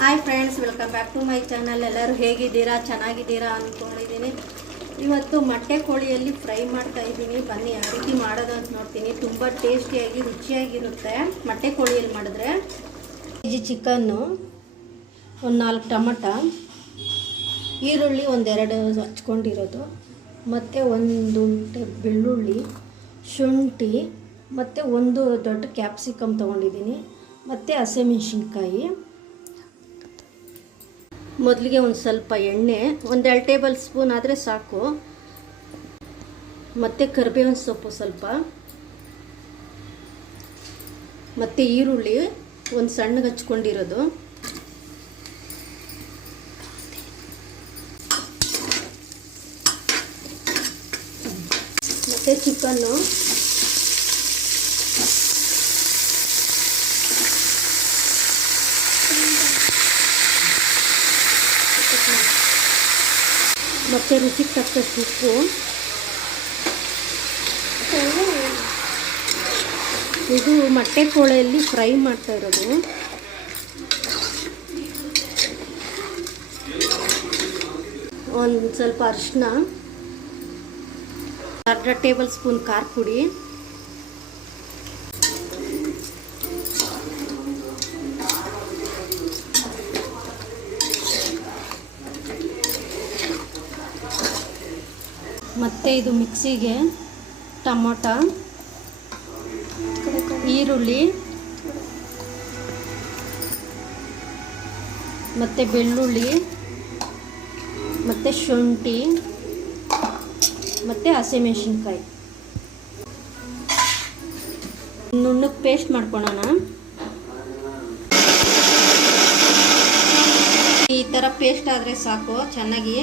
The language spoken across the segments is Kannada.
Hi friends welcome back to my channel ಎಲ್ಲರೂ ಹೇಗಿದ್ದೀರಾ? ಚೆನ್ನಾಗಿದ್ದೀರಾ ಅಂದ್ಕೊಂಡಿದ್ದೀನಿ ಇವತ್ತು ಮೊಟ್ಟೆ ಕೋಳಿಯಲ್ಲಿ ಫ್ರೈ ಮಾಡ್ತಾ ಇದ್ದೀನಿ. ಬನ್ನಿ ಯಾವ ರೀತಿ ಮಾಡೋದು ಅಂತ ನೋಡ್ತೀನಿ. ತುಂಬ ಟೇಸ್ಟಿಯಾಗಿ, ರುಚಿಯಾಗಿರುತ್ತೆ ಮೊಟ್ಟೆ ಕೋಳಿಯಲ್ಲಿ ಮಾಡಿದ್ರೆ. ಕೆ ಜಿ ಚಿಕನ್ನು ಒಂದು ನಾಲ್ಕು ಟಮಟ, ಈರುಳ್ಳಿ ಒಂದೆರಡು ಹಚ್ಕೊಂಡಿರೋದು. ಮತ್ತು ಒಂದು ಬೆಳ್ಳುಳ್ಳಿ, ಶುಂಠಿ, ಮತ್ತು ಒಂದು ದೊಡ್ಡ ಕ್ಯಾಪ್ಸಿಕಮ್ ತೊಗೊಂಡಿದ್ದೀನಿ. ಮತ್ತು ಹಸಿಮೆಣ್ಸಿನ್ಕಾಯಿ. ಮೊದಲಿಗೆ ಒಂದು ಸ್ವಲ್ಪ ಎಣ್ಣೆ ಒಂದೆರಡು ಟೇಬಲ್ ಸ್ಪೂನ್ ಆದರೆ ಸಾಕು. ಮತ್ತು ಕರಿಬೇವಿನ ಸೊಪ್ಪು ಸ್ವಲ್ಪ. ಮತ್ತು ಈರುಳ್ಳಿ ಒಂದು ಸಣ್ಣಗೆ ಹಚ್ಕೊಂಡಿರೋದು. ಮತ್ತು ಚಿಕನ್ನು ಮತ್ತು ರುಚಿಗೆ ತಕ್ಕಷ್ಟು ಉಪ್ಪು. ಇದು ಮೊಟ್ಟೆ ಕೋಳೆಯಲ್ಲಿ ಫ್ರೈ ಮಾಡ್ತಾ ಇರೋದು. ಒಂದು ಸ್ವಲ್ಪ ಅರಿಶಿನ, ಅರ್ಧ ಟೇಬಲ್ ಸ್ಪೂನ್ ಖಾರ ಪುಡಿ ಮತ್ತು ಇದು ಮಿಕ್ಸಿಗೆ ಟೊಮೊಟ, ಈರುಳ್ಳಿ, ಮತ್ತು ಬೆಳ್ಳುಳ್ಳಿ, ಮತ್ತು ಶುಂಠಿ, ಮತ್ತು ಹಸಿಮೆಣಸಿನ್ಕಾಯಿ. ನುಣ್ಣಗೆ ಪೇಸ್ಟ್ ಮಾಡ್ಕೊಳೋಣ. ಈ ಥರ ಪೇಸ್ಟ್ ಆದರೆ ಸಾಕು, ಚೆನ್ನಾಗಿ.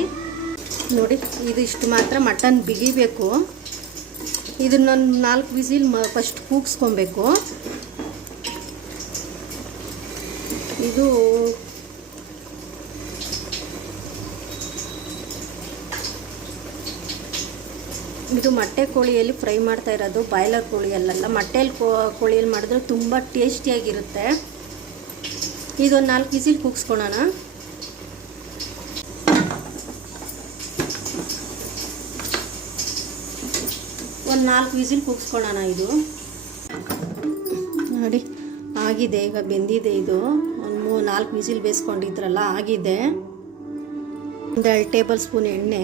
ನೋಡಿ, ಇದು ಇಷ್ಟು ಮಾತ್ರ ಮಟನ್ ಬಿಗಿಬೇಕು. ಇದನ್ನು ನಾಲ್ಕು ವಿಸಿಲ್ ಮ ಫಸ್ಟ್ ಕೂಗಿಸ್ಕೊಬೇಕು. ಇದು ಇದು ಮೊಟ್ಟೆ ಕೋಳಿಯಲ್ಲಿ ಫ್ರೈ ಮಾಡ್ತಾ ಇರೋದು, ಬಾಯ್ಲರ್ ಕೋಳಿಯಲ್ಲ ಮೊಟ್ಟೆಯಲ್ಲಿ ಕೋಳಿಯಲ್ಲಿ ಮಾಡಿದ್ರೆ ತುಂಬ ಟೇಸ್ಟಿಯಾಗಿರುತ್ತೆ. ಇದೊಂದು ನಾಲ್ಕು ವಿಸಿಲ್ ಕೂಗಿಸ್ಕೊಳೋಣ. ಒಂದು ನಾಲ್ಕು ವಿಸಿಲ್ ಕೂಗಿಸ್ಕೊಳ್ಳೋಣ ಇದು. ನೋಡಿ, ಆಗಿದೆ. ಈಗ ಬೆಂದಿದೆ ಇದು. ಒಂದು ಮೂರು ನಾಲ್ಕು ವಿಸಿಲ್ ಬೇಯಿಸ್ಕೊಂಡಿದ್ರಲ್ಲ ಆಗಿದೆ. ಒಂದು ಎರಡು ಟೇಬಲ್ ಸ್ಪೂನ್ ಎಣ್ಣೆ.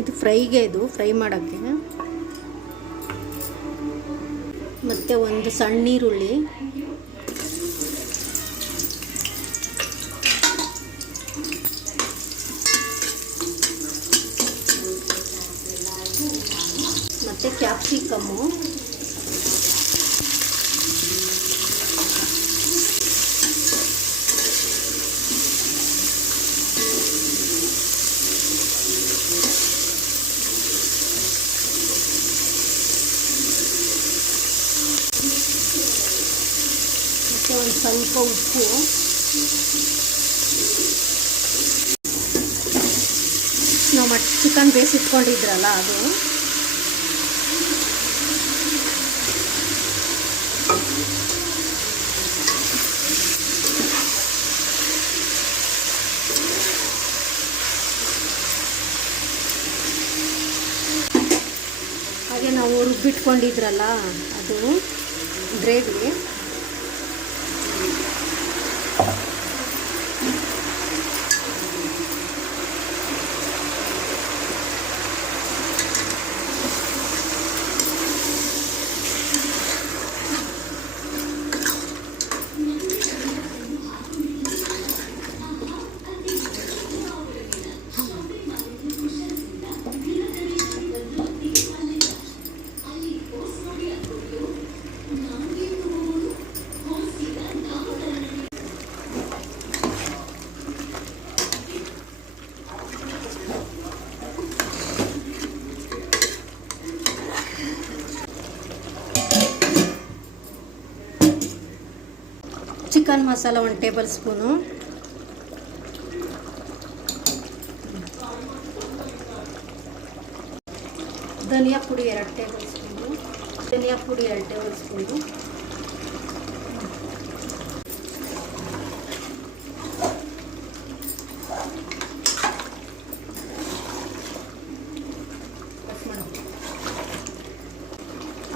ಇದು ಫ್ರೈಗೆ ಇದು, ಫ್ರೈ ಮಾಡೋಕ್ಕೆ. ಮತ್ತು ಒಂದು ಸಣ್ಣ ಈರುಳ್ಳಿ ಮತ್ತು ಕ್ಯಾಪ್ಸಿಕಮ್ಮು. ಮತ್ತು ಒಂದು ಸ್ವಲ್ಪ ಉಪ್ಪು. ನಾವು ಮಟ್ ಚಿಕನ್ ಬೇಯಿಸಿಟ್ಕೊಂಡಿದ್ರಲ್ಲ ಅದು. ಹಾಗೆ ನಾವು ರುಬ್ಬಿಟ್ಕೊಂಡಿದ್ರಲ್ಲ ಅದು ಗ್ರೇವಿ ಚಿಕನ್ ಮಸಾಲ ಒಂದು ಟೇಬಲ್ ಸ್ಪೂನು. ಧನಿಯಾ ಪುಡಿ ಎರಡು ಟೇಬಲ್ ಸ್ಪೂನು. ಧನಿಯಾ ಪುಡಿ ಎರಡು ಟೇಬಲ್ ಸ್ಪೂನು.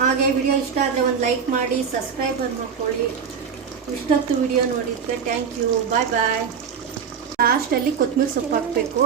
ಹಾಗೆ ವಿಡಿಯೋ ಇಷ್ಟ ಆದರೆ ಒಂದು ಲೈಕ್ ಮಾಡಿ ಸಬ್ಸ್ಕ್ರೈಬರ್ ಮಾಡ್ಕೊಳ್ಳಿ. ಇಷ್ಟೊತ್ತು ವಿಡಿಯೋ ನೋಡಿದ್ದಕ್ಕೆ ಥ್ಯಾಂಕ್ ಯು ಬಾಯ್ ಬಾಯ್ ಲಾಸ್ಟಲ್ಲಿ ಕೊತ್ತಂಬರಿ ಸೊಪ್ಪು ಹಾಕಬೇಕು